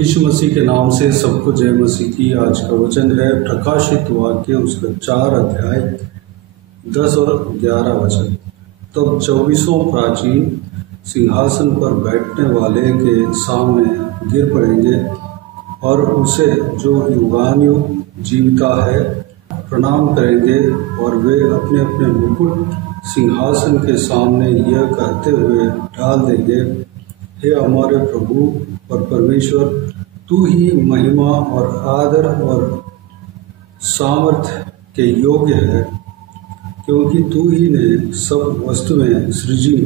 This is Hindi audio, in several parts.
यीशु मसीह के नाम से सबको जय मसीह की। आज का वचन है प्रकाशित वाक्य उसका 4 अध्याय 10 और 11 वचन। तब 24 प्राचीन सिंहासन पर बैठने वाले के सामने गिर पड़ेंगे और उसे जो युगानुयुग जीविता है प्रणाम करेंगे, और वे अपने अपने मुकुट सिंहासन के सामने यह कहते हुए डाल देंगे, हे हमारे प्रभु और परमेश्वर, तू ही महिमा और आदर और सामर्थ्य के योग्य है, क्योंकि तू ही ने सब वस्तुएं सृजी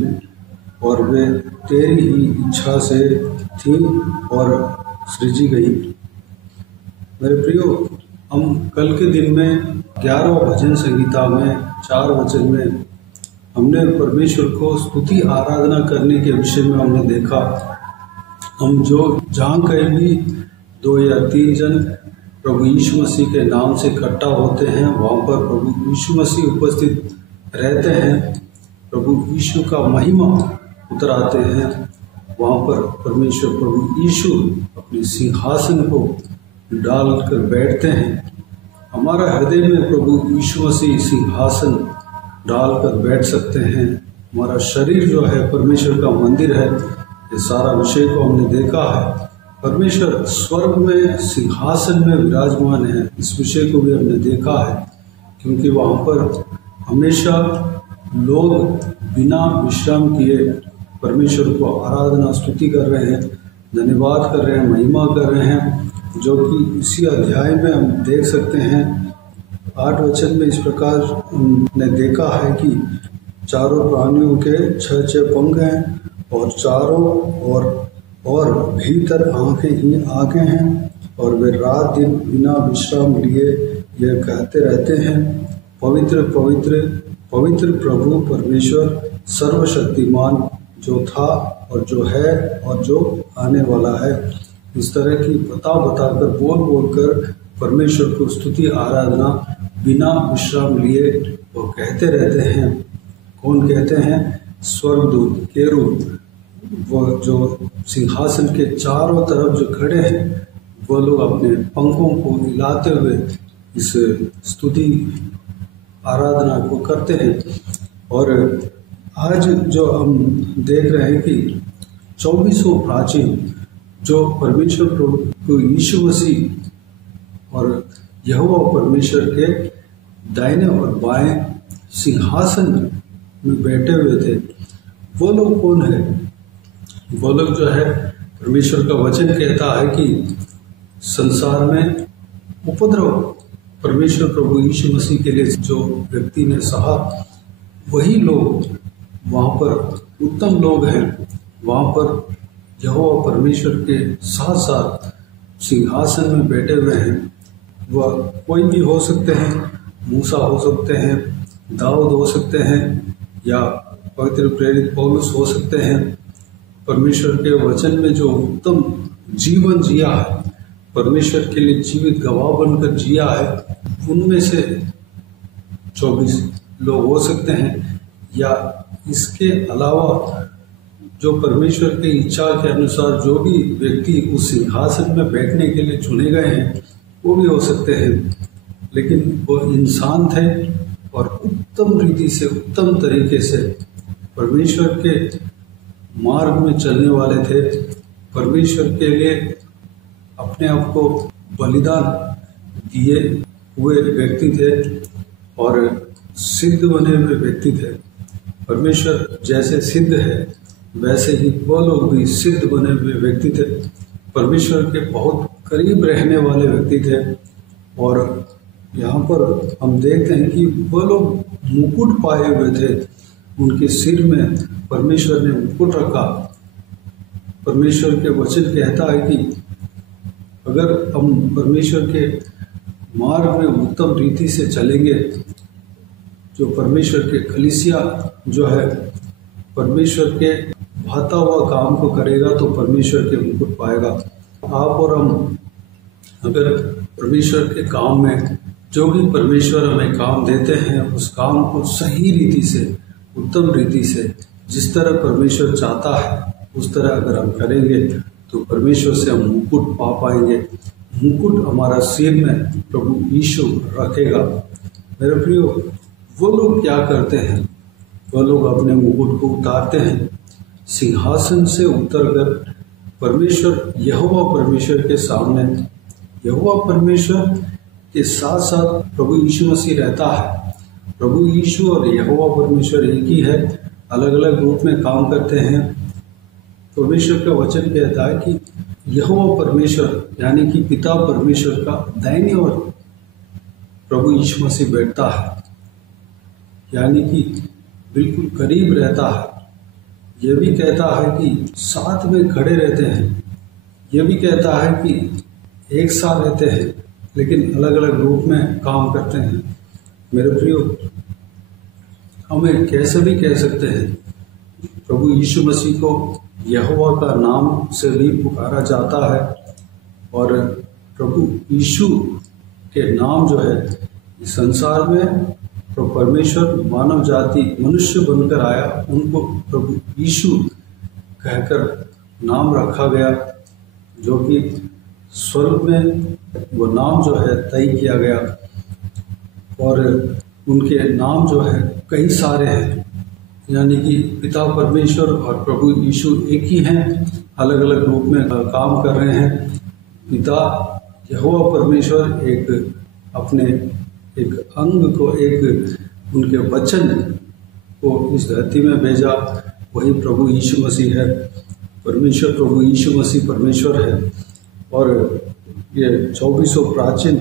और वे तेरी ही इच्छा से थी और सृजी गई। मेरे प्रियो, हम कल के दिन में 11वां भजन संहिता में 4 वचन में हमने परमेश्वर को स्तुति आराधना करने के विषय में हमने देखा। हम जहाँ कहीं भी 2 या 3 जन प्रभु यीशु मसीह के नाम से इकट्ठा होते हैं, वहाँ पर प्रभु यीशु मसीह उपस्थित रहते हैं। प्रभु यीशु का महिमा उतराते हैं। वहाँ पर परमेश्वर प्रभु यीशु अपने सिंहासन को डाल कर बैठते हैं। हमारा हृदय में प्रभु यीशु मसीह सिंहासन डालकर बैठ सकते हैं। हमारा शरीर जो है परमेश्वर का मंदिर है। ये सारा विषय को हमने देखा है। परमेश्वर स्वर्ग में सिंहासन में विराजमान है, इस विषय को भी हमने देखा है, क्योंकि वहाँ पर हमेशा लोग बिना विश्राम किए परमेश्वर को आराधना स्तुति कर रहे हैं, धन्यवाद कर रहे हैं, महिमा कर रहे हैं, जो कि इसी अध्याय में हम देख सकते हैं। 8 वचन में इस प्रकार ने देखा है कि चारों प्राणियों के 6 पंख हैं और चारों और भीतर आंखें ही आंखें हैं, और वे रात दिन बिना विश्राम लिए यह कहते रहते हैं, पवित्र पवित्र पवित्र प्रभु परमेश्वर सर्वशक्तिमान, जो था और जो है और जो आने वाला है। इस तरह की बता कर बोल कर परमेश्वर को स्तुति आराधना बिना विश्राम लिए वो कहते रहते हैं। कौन कहते हैं? स्वर्गदूत, केरूब, वो जो सिंहासन के चारों तरफ जो खड़े हैं, वो लोग अपने पंखों को हिलाते हुए इस स्तुति आराधना को करते हैं। और आज जो हम देख रहे हैं कि 24 प्राचीन जो परमेश्वर प्रभु यीशु मसीह और यहोवा परमेश्वर के दाहिने और बाएं सिंहासन में बैठे हुए थे, वो लोग कौन है? वो लोग जो है, परमेश्वर का वचन कहता है कि संसार में उपद्रव परमेश्वर प्रभु यीशु मसीह के लिए जो व्यक्ति ने सहा, वही लोग वहाँ पर उत्तम लोग हैं। वहाँ पर यहोवा परमेश्वर के साथ साथ सिंहासन में बैठे हुए हैं। वह कोई भी हो सकते हैं, मूसा हो सकते हैं, दाऊद हो सकते हैं, या पवित्र प्रेरित पौलुस हो सकते हैं। परमेश्वर के वचन में जो उत्तम जीवन जिया है, परमेश्वर के लिए जीवित गवाह बनकर जिया है, उनमें से 24 लोग हो सकते हैं। या इसके अलावा जो परमेश्वर की इच्छा के अनुसार जो भी व्यक्ति उस सिंहासन में बैठने के लिए चुने गए हैं, वो भी हो सकते हैं। लेकिन वो इंसान थे और उत्तम रीति से, उत्तम तरीके से परमेश्वर के मार्ग में चलने वाले थे। परमेश्वर के लिए अपने आप को बलिदान दिए हुए व्यक्ति थे और सिद्ध बने हुए व्यक्ति थे। परमेश्वर जैसे सिद्ध है, वैसे ही वो लोग भी सिद्ध बने हुए व्यक्ति थे। परमेश्वर के बहुत करीब रहने वाले व्यक्ति थे। और यहाँ पर हम देखते हैं कि वो लोग मुकुट पाए हुए थे। उनके सिर में परमेश्वर ने मुकुट रखा। परमेश्वर के वचन कहता है कि अगर हम परमेश्वर के मार्ग में उत्तम रीति से चलेंगे, जो परमेश्वर के कलीसिया जो है परमेश्वर के भाता हुआ काम को करेगा, तो परमेश्वर के मुकुट पाएगा। आप और हम अगर परमेश्वर के काम में, जो भी परमेश्वर हमें काम देते हैं, उस काम को सही रीति से, उत्तम रीति से, जिस तरह परमेश्वर चाहता है, उस तरह अगर हम करेंगे, तो परमेश्वर से हम मुकुट पा पाएंगे। मुकुट हमारा सिर में प्रभु यीशु रखेगा। मेरे प्रियो, वो लोग क्या करते हैं? वो लोग अपने मुकुट को उतारते हैं, सिंहासन से उतरकर परमेश्वर यहोवा परमेश्वर के सामने, यहोवा परमेश्वर के साथ साथ प्रभु यीशु मसीह रहता है। प्रभु यीशु और यहोवा परमेश्वर एक ही है, अलग अलग रूप में काम करते हैं। परमेश्वर का वचन कहता है कि यहोवा परमेश्वर यानी कि पिता परमेश्वर का दाहिने ओर प्रभु यीशु मसीह बैठता है, यानी कि बिल्कुल करीब रहता है। यह भी कहता है कि साथ में खड़े रहते हैं। यह भी कहता है कि एक साथ रहते हैं लेकिन अलग अलग रूप में काम करते हैं। मेरे प्रियो, हमें कैसे भी कह सकते हैं, प्रभु यीशु मसीह को यहोवा का नाम से भी पुकारा जाता है। और प्रभु यीशु के नाम जो है इस संसार में तो परमेश्वर मानव जाति मनुष्य बनकर आया, उनको प्रभु यीशु कहकर नाम रखा गया, जो कि स्वर्ग में वो नाम जो है तय किया गया। और उनके नाम जो है कई सारे हैं, यानी कि पिता परमेश्वर और प्रभु यीशु एक ही हैं, अलग अलग रूप में काम कर रहे हैं। पिता यहोवा परमेश्वर एक अंग को, एक उनके वचन को इस धरती में भेजा, वही प्रभु यीशु मसीह है। परमेश्वर प्रभु यीशु मसीह परमेश्वर है। और ये 2400 प्राचीन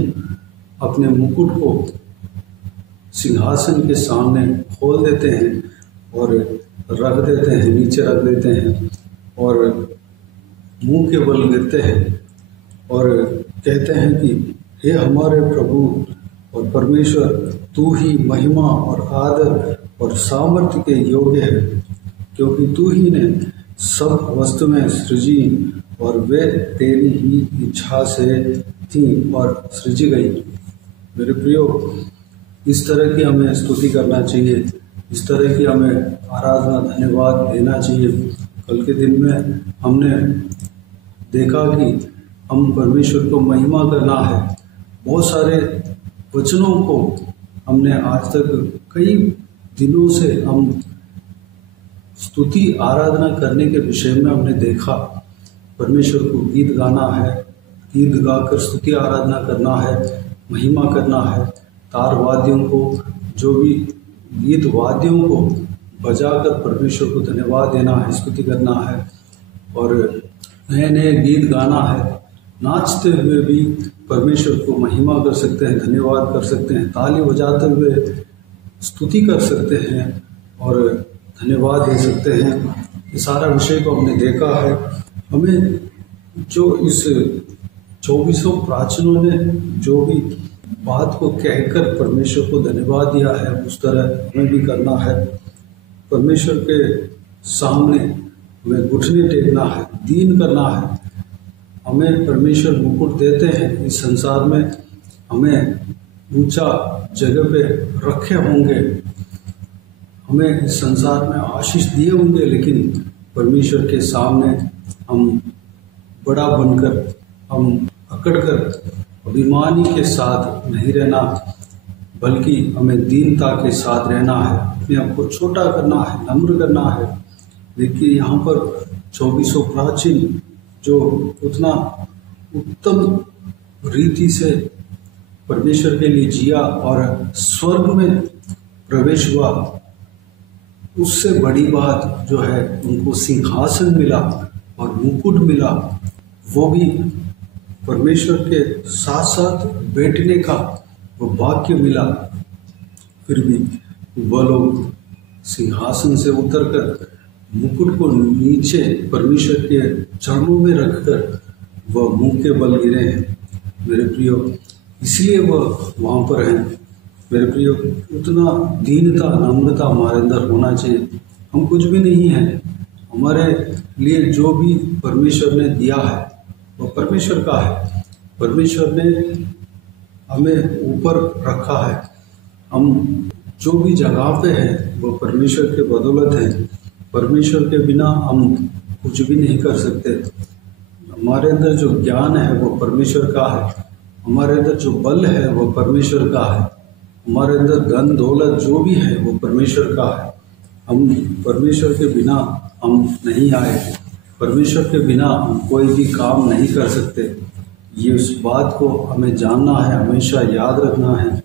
अपने मुकुट को सिंहासन के सामने खोल देते हैं और रख देते हैं, नीचे रख देते हैं और मुंह के बल गिरते हैं और कहते हैं कि हे हमारे प्रभु और परमेश्वर, तू ही महिमा और आदर और सामर्थ्य के योग्य है, क्योंकि तू ही ने सब वस्तुएं सृजी और वे तेरी ही इच्छा से थी और सृजी गई। मेरे प्रियो, इस तरह की हमें स्तुति करना चाहिए, इस तरह की हमें आराधना धन्यवाद देना चाहिए। कल के दिन में हमने देखा कि हम परमेश्वर को महिमा करना है। बहुत सारे वचनों को हमने आज तक कई दिनों से हम स्तुति आराधना करने के विषय में हमने देखा। परमेश्वर को गीत गाना है, गीत गाकर स्तुति आराधना करना है, महिमा करना है। तार वाद्यों को, जो भी गीत वाद्यों को बजाकर परमेश्वर को धन्यवाद देना है, स्तुति करना है और नए नए गीत गाना है। नाचते हुए भी परमेश्वर को महिमा कर सकते हैं, धन्यवाद कर सकते हैं, ताली बजाते हुए स्तुति कर सकते हैं और धन्यवाद दे सकते हैं। ये सारा विषय को हमने देखा है। हमें जो इस 2400 प्राचीनों ने जो भी बात को कहकर परमेश्वर को धन्यवाद दिया है, उस तरह हमें भी करना है। परमेश्वर के सामने हमें घुटने टेकना है, दीन करना है। हमें परमेश्वर मुकुट देते हैं इस संसार में, हमें ऊंचा जगह पे रखे होंगे, हमें इस संसार में आशीष दिए होंगे, लेकिन परमेश्वर के सामने हम बड़ा बनकर, हम अकड़कर अभिमानी के साथ नहीं रहना, बल्कि हमें दीनता के साथ रहना है, अपने आप को छोटा करना है, नम्र करना है। देखिए यहाँ पर 2400 प्राचीन जो उतना उत्तम रीति से परमेश्वर के लिए जिया और स्वर्ग में प्रवेश हुआ, उससे बड़ी बात जो है उनको सिंहासन मिला और मुकुट मिला, वो भी परमेश्वर के साथ साथ बैठने का वो भाग्य मिला। फिर भी वह लोग सिंहासन से उतरकर मुकुट को नीचे परमेश्वर के चरणों में रखकर वह मुंह के बल गिरे हैं। मेरे प्रियो, इसलिए वह वहाँ पर हैं। मेरे प्रियो, उतना दीनता नम्रता हमारे अंदर होना चाहिए। हम कुछ भी नहीं हैं, हमारे लिए जो भी परमेश्वर ने दिया है वह परमेश्वर का है। परमेश्वर ने हमें ऊपर रखा है। हम जो भी जगह पे हैं वह परमेश्वर के बदौलत है। परमेश्वर के बिना हम कुछ भी नहीं कर सकते। हमारे अंदर जो ज्ञान है वो परमेश्वर का है, हमारे अंदर जो बल है वो परमेश्वर का है, हमारे अंदर धन दौलत जो भी है वो परमेश्वर का है। हम परमेश्वर के बिना हम नहीं आए, परमेश्वर के बिना हम कोई भी काम नहीं कर सकते। ये उस बात को हमें जानना है, हमेशा याद रखना है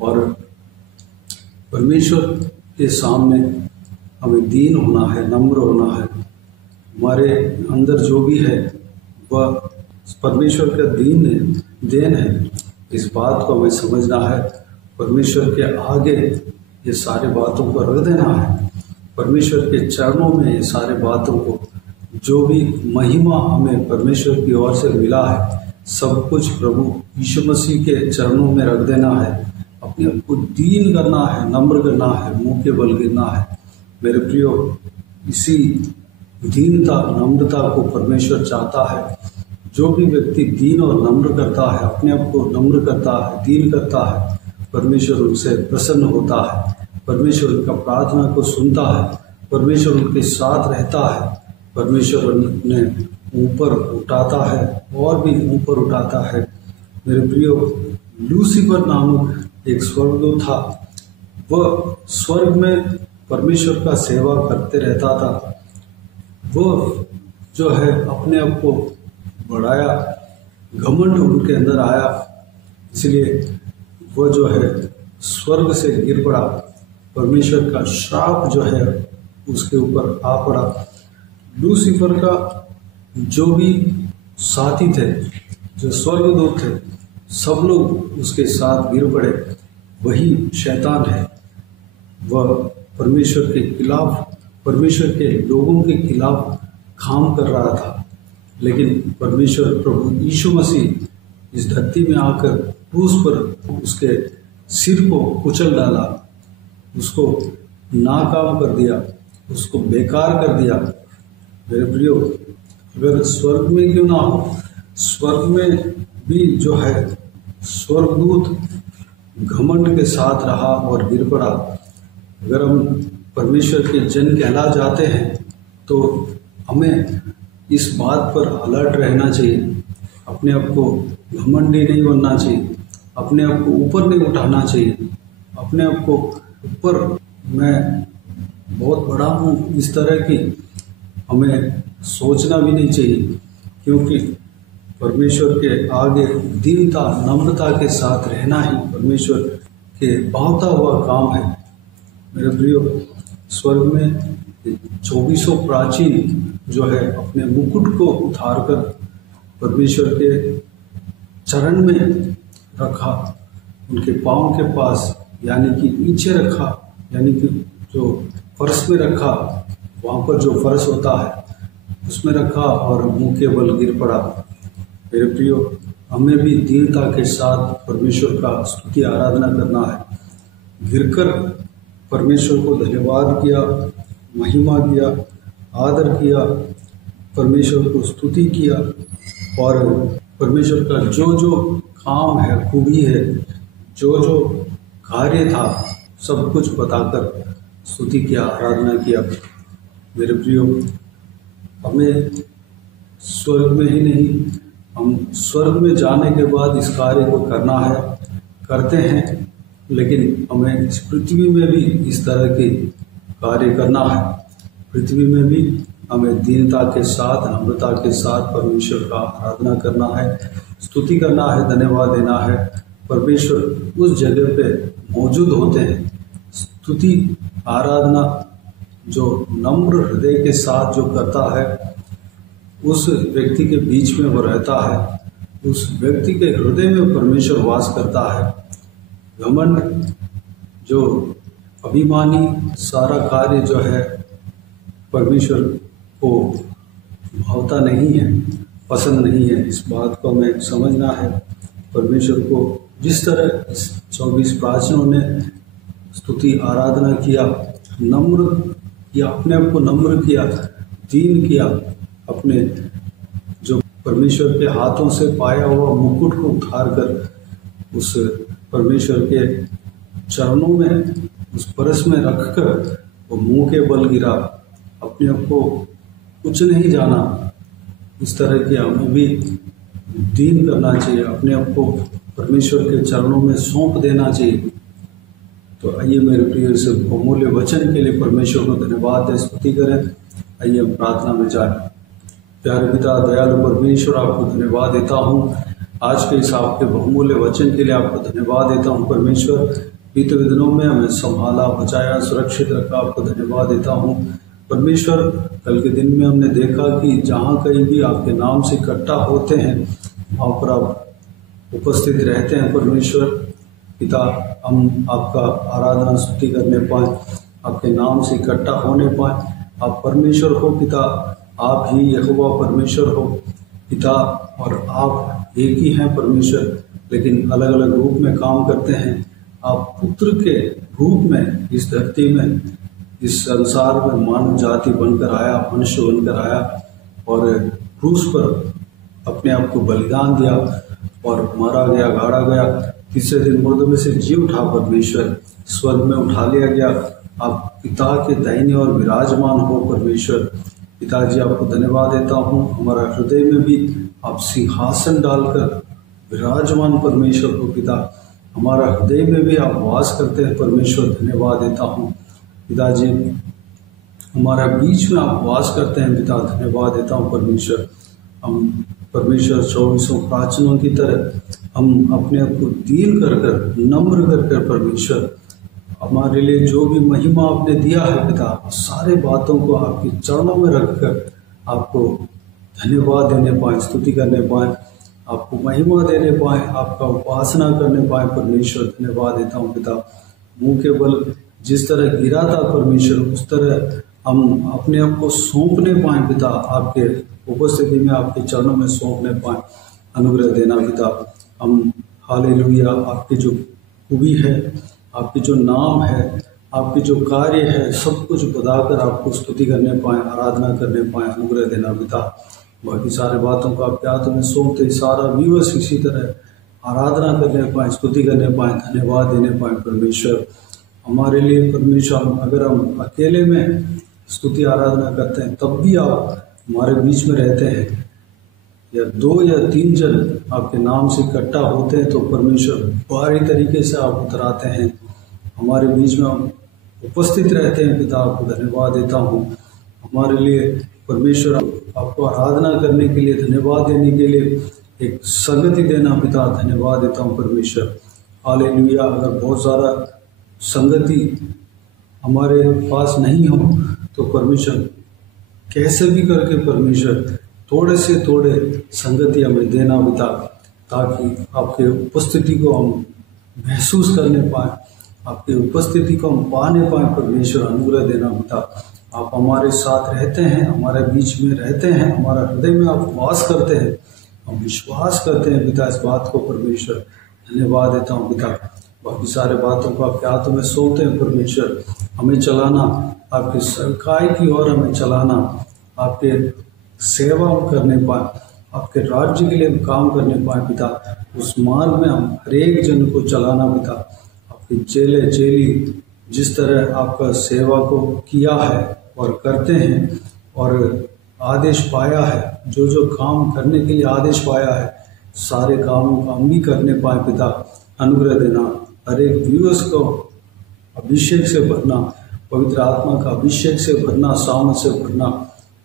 और परमेश्वर के सामने हमें दीन होना है, नम्र होना है। हमारे अंदर जो भी है वह परमेश्वर का देन है। इस बात को हमें समझना है, परमेश्वर के आगे ये सारे बातों को रख देना है, परमेश्वर के चरणों में ये सारे बातों को, जो भी महिमा हमें परमेश्वर की ओर से मिला है, सब कुछ प्रभु यीशु मसीह के चरणों में रख देना है। अपने आप को दीन करना है, नम्र करना है, मुंह के बल गिरना है। मेरे प्रियो, इसी दीनता नम्रता को परमेश्वर चाहता है। जो भी व्यक्ति दीन और नम्र करता है, अपने आप को नम्र करता है, दीन करता है, परमेश्वर उनसे प्रसन्न होता है, परमेश्वर उनका प्रार्थना को सुनता है, परमेश्वर उनके साथ रहता है, परमेश्वर उन्हें ऊपर उठाता है और भी ऊपर उठाता है। मेरे प्रियो, लूसीफर नामक एक स्वर्गदूत था। वह स्वर्ग में परमेश्वर का सेवा करते रहता था। वो जो है अपने आप को बढ़ाया, घमंड उनके अंदर आया, इसलिए वो जो है स्वर्ग से गिर पड़ा। परमेश्वर का श्राप जो है उसके ऊपर आ पड़ा। लूसीफर का जो भी साथी थे, जो स्वर्गदूत थे, सब लोग उसके साथ गिर पड़े। वही शैतान है, वह परमेश्वर के खिलाफ, परमेश्वर के लोगों के खिलाफ काम कर रहा था। लेकिन परमेश्वर प्रभु यीशु मसीह इस धरती में आकर क्रूस पर उसके सिर को कुचल डाला, उसको नाकाम कर दिया, उसको बेकार कर दिया। मेरे प्रियो, अगर स्वर्ग में क्यों ना हो, स्वर्ग में भी जो है स्वर्गदूत घमंड के साथ रहा और गिर पड़ा। अगर हम परमेश्वर के जन कहला जाते हैं तो हमें इस बात पर अलर्ट रहना चाहिए। अपने आप को घमंडी नहीं बनना चाहिए, अपने आप को ऊपर नहीं उठाना चाहिए, अपने आप को ऊपर मैं बहुत बड़ा हूँ इस तरह की हमें सोचना भी नहीं चाहिए, क्योंकि परमेश्वर के आगे दीनता नम्रता के साथ रहना ही परमेश्वर के भावता हुआ काम है। मेरे प्रियो, स्वर्ग में 2400 प्राचीन जो है अपने मुकुट को उतारकर परमेश्वर के चरण में रखा, उनके पाँव के पास, यानी कि नीचे रखा, यानी कि जो फर्श में रखा, वहाँ पर जो फर्श होता है उसमें रखा और मुंह के बल गिर पड़ा। मेरे प्रियो, हमें भी दीनता के साथ परमेश्वर का स्तुति आराधना करना है। गिरकर परमेश्वर को धन्यवाद किया, महिमा किया, आदर किया, परमेश्वर को स्तुति किया और परमेश्वर का जो जो काम है, खूबी है, जो जो कार्य था, सब कुछ बताकर स्तुति किया, आराधना किया। मेरे प्रियो, हमें स्वर्ग में ही नहीं, हम स्वर्ग में जाने के बाद इस कार्य को करना है, करते हैं, लेकिन हमें इस पृथ्वी में भी इस तरह के कार्य करना है। पृथ्वी में भी हमें दीनता के साथ, नम्रता के साथ परमेश्वर का आराधना करना है, स्तुति करना है, धन्यवाद देना है। परमेश्वर उस जगह पे मौजूद होते हैं। स्तुति आराधना जो नम्र हृदय के साथ जो करता है, उस व्यक्ति के बीच में वो रहता है, उस व्यक्ति के हृदय में परमेश्वर वास करता है। घमंड, जो अभिमानी, सारा कार्य जो है परमेश्वर को भावता नहीं है, पसंद नहीं है। इस बात को हमें समझना है। परमेश्वर को जिस तरह इस 24 प्राचीनों ने स्तुति आराधना किया, नम्र किया, अपने आप को नम्र किया, दीन किया, अपने जो परमेश्वर के हाथों से पाया हुआ मुकुट को उतार कर उस परमेश्वर के चरणों में, उस परस में रखकर वो मुंह के बल गिरा, अपने आप को कुछ नहीं जाना, इस तरह के हमें भी दीन करना चाहिए, अपने आप को परमेश्वर के चरणों में सौंप देना चाहिए। तो आइए मेरे प्रिय से बहुमूल्य वचन के लिए परमेश्वर को धन्यवाद दें, स्तुति करें। आइए हम प्रार्थना में जाएं। प्यारे पिता दयालु परमेश्वर, आपको धन्यवाद देता हूँ आज के इस आपके बहुमूल्य वचन के लिए। आपको धन्यवाद देता हूँ परमेश्वर, बीते हुए दिनों में हमें संभाला, बचाया, सुरक्षित रखा। आपको धन्यवाद देता हूँ परमेश्वर। कल के दिन में हमने देखा कि जहाँ कहीं भी आपके नाम से इकट्ठा होते हैं वहाँ पर आप उपस्थित रहते हैं परमेश्वर पिता। हम आपका आराधना स्तुति करने पाएँ, आपके नाम से इकट्ठा होने पाएँ। आप परमेश्वर हो पिता, आप ही यहोवा परमेश्वर हो पिता, और आप एक ही हैं परमेश्वर, लेकिन अलग अलग रूप में काम करते हैं। आप पुत्र के रूप में इस धरती में, इस संसार में मानव जाति बनकर आया, मनुष्य बनकर आया और क्रूस पर अपने आप को बलिदान दिया और मारा गया, गाड़ा गया। तीसरे दिन मुर्दों में से जी उठा परमेश्वर, स्वर्ग में उठा लिया गया। आप पिता के दाहिने और विराजमान हो परमेश्वर। पिताजी आपको धन्यवाद देता हूँ, हमारा हृदय में भी आप सिंहासन डालकर विराजमान परमेश्वर हो पिता। हमारा हृदय में भी आप वास करते हैं परमेश्वर, धन्यवाद देता हूँ पिताजी। हमारा बीच में आप वास करते हैं पिता, धन्यवाद देता हूँ परमेश्वर। हम परमेश्वर 24 प्राचीनों की तरह हम अपने आप को दीन कर कर, नम्र कर कर परमेश्वर, हमारे लिए जो भी महिमा आपने दिया है पिता, सारे बातों को आपके चरणों में रखकर आपको धन्यवाद देने पाएँ, स्तुति करने पाएँ, आपको महिमा देने पाएँ, आपका उपासना करने पाएँ परमेश्वर। धन्यवाद देता हूँ पिता। मुंह के बल जिस तरह गिरा था परमेश्वर, उस तरह हम अपने आप को सौंपने पाएँ पिता, आपके उपस्थिति में, आपके चरणों में सौंपने पाएँ। अनुग्रह देना पिता। हम हालेलुया, आपकी जो खूबी है, आपके जो नाम है, आपके जो कार्य है, सब कुछ बताकर आपको स्तुति करने पाएँ, आराधना करने पाएँ। अनुग्रह देना पिता। बाकी सारे बातों को आपके हाथों में सौंपते सारा व्यूअर्स इसी तरह आराधना करने पाएँ, स्तुति करने पाएँ, धन्यवाद देने पाएँ परमेश्वर। हमारे लिए परमेश्वर, अगर हम अकेले में स्तुति आराधना करते हैं तब भी आप हमारे बीच में रहते हैं, या 2 या 3 जन आपके नाम से इकट्ठा होते हैं तो परमेश्वर बाहरी तरीके से आप उतर आते हैं, हमारे बीच में हम उपस्थित रहते हैं पिता। आपको धन्यवाद देता हूँ। हमारे लिए परमेश्वर आपको आराधना करने के लिए, धन्यवाद देने के लिए एक संगति देना पिता, धन्यवाद देता हूँ परमेश्वर। हालेलुया। अगर बहुत सारा संगति हमारे पास नहीं हो तो परमेश्वर कैसे भी करके परमेश्वर थोड़े से थोड़े संगति हमें देना पिता, ताकि आपके उपस्थिति को हम महसूस करने पाएँ, आपकी उपस्थिति को हम पाने पाएँ परमेश्वर। अनुग्रह देना पिता। आप हमारे साथ रहते हैं, हमारे बीच में रहते हैं, हमारा हृदय में आप वास करते हैं, हम विश्वास करते हैं पिता इस बात को परमेश्वर। धन्यवाद देता हूँ पिता। बाकी सारे बातों को आपके हाथों में सौंपते हैं परमेश्वर। हमें चलाना, आपकी सरकार की ओर हमें चलाना, आपके सेवा हम करने पाएँ, आपके राज्य के लिए हम काम करने पाएँ पिता। उस मार्ग में हम हर एक जन को चलाना पिता। आपके चेले चेली जिस तरह आपका सेवा को किया है और करते हैं और आदेश पाया है, जो जो काम करने के लिए आदेश पाया है, सारे कामों को हम भी करने पाए पिता। अनुग्रह देना, हर एक व्यूअर्स को अभिषेक से भरना, पवित्र आत्मा का अभिषेक से भरना, सामर्थ से भरना,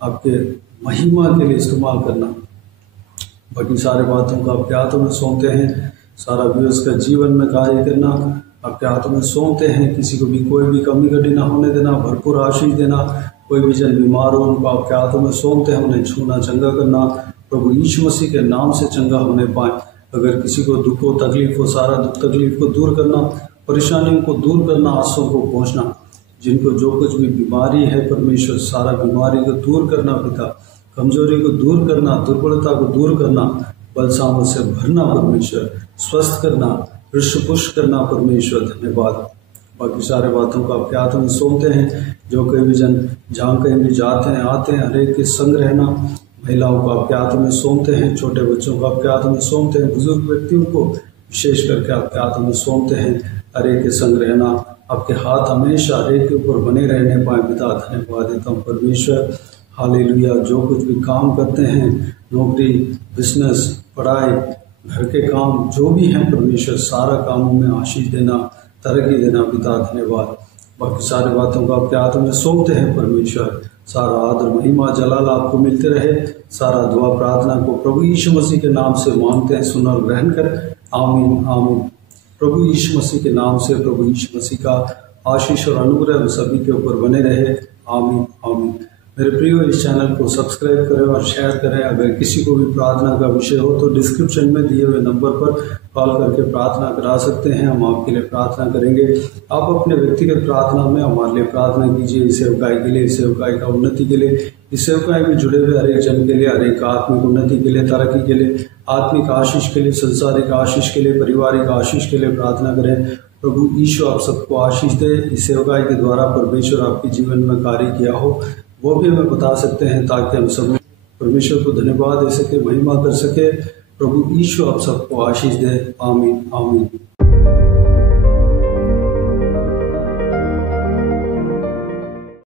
आपके महिमा के लिए इस्तेमाल करना। बाकी सारे बातों को आपके हाथों में सौंपते हैं। सारा व्यूअर्स का जीवन में कार्य करना आपके हाथों में सौंपते हैं। किसी को भी कोई भी कमी कटी ना होने देना, भरपूर आशीष देना। कोई भी जन बीमार हो उनको आपके हाथों में सौंपते हैं, उन्हें छूना, चंगा करना। प्रभु यीशु मसीह के नाम से चंगा होने पाए। अगर किसी को दुख हो, तकलीफ हो, सारा दुख तकलीफ को दूर करना, परेशानियों को दूर करना, आंसुओं को पहुँचना। जिनको जो कुछ भी बीमारी है परमेश्वर, सारा बीमारी को दूर करना पिता, कमजोरी को दूर करना, दुर्बलता को दूर करना, बल सामर्थ से भरना परमेश्वर, स्वस्थ करना, हृष्ट पुष्ट करना परमेश्वर। धन्यवाद। बाकी सारे बातों को आपके हाथों में सौंपते हैं। जो कोई भी जन जहाँ कहीं भी जाते हैं आते हैं, हर एक के संग रहना। महिलाओं को आपके हाथों में सौंपते हैं, छोटे बच्चों को आपके हाथों में सौंपते हैं, बुजुर्ग व्यक्तियों को विशेष करके आपके हाथों में सौंपते हैं। हर एक के संग रहना, आपके हाथ हमेशा हर एक के ऊपर बने रहने पाए पिता। धन्यवाद देता हूँ परमेश्वर। हालेलुया। जो कुछ भी काम करते हैं नौकरी, बिजनेस, पढ़ाई, घर के काम जो भी हैं परमेश्वर सारा कामों में आशीष देना, तरक्की देना पिता धन्यवाद। बाकी सारी बातों को आपके हाथों में सौंपते हैं परमेश्वर। सारा आदर महिमा जलाल आपको मिलते रहे। सारा दुआ प्रार्थना को प्रभु यीशु मसीह के नाम से मांगते हैं, सुन और ग्रहण कर। आमीन आमीन। प्रभु यीशु मसीह के नाम से प्रभु यीशु मसीह का आशीष और अनुग्रह सभी के ऊपर बने रहे। आमीन आमीन। मेरे प्रियो, इस चैनल को सब्सक्राइब करें और शेयर करें। अगर किसी को भी प्रार्थना का विषय हो तो डिस्क्रिप्शन में दिए हुए नंबर पर कॉल करके प्रार्थना करा सकते हैं। हम आपके लिए प्रार्थना करेंगे। आप अपने व्यक्तिगत प्रार्थना में हमारे लिए प्रार्थना कीजिए, इस सेवकाई के लिए, इस सेवकाई का उन्नति के लिए, इस सेवकाई में जुड़े हुए हर एक जन के लिए, हर एक आत्मिक उन्नति के लिए, तरक्की के लिए, आत्मिक आशीष के लिए, संसारिक आशीष के लिए, पारिवारिक आशीष के लिए प्रार्थना करें। प्रभु यीशु आप सबको आशीष दे। इस सेवकाई के द्वारा परमेश्वर आपके जीवन में कार्य किया हो वो भी हमें बता सकते हैं, ताकि हम सब परमेश्वर को धन्यवाद दे सके, महिमा कर सके। प्रभु यीशु आप सबको आशीष दे। आमीन आमीन।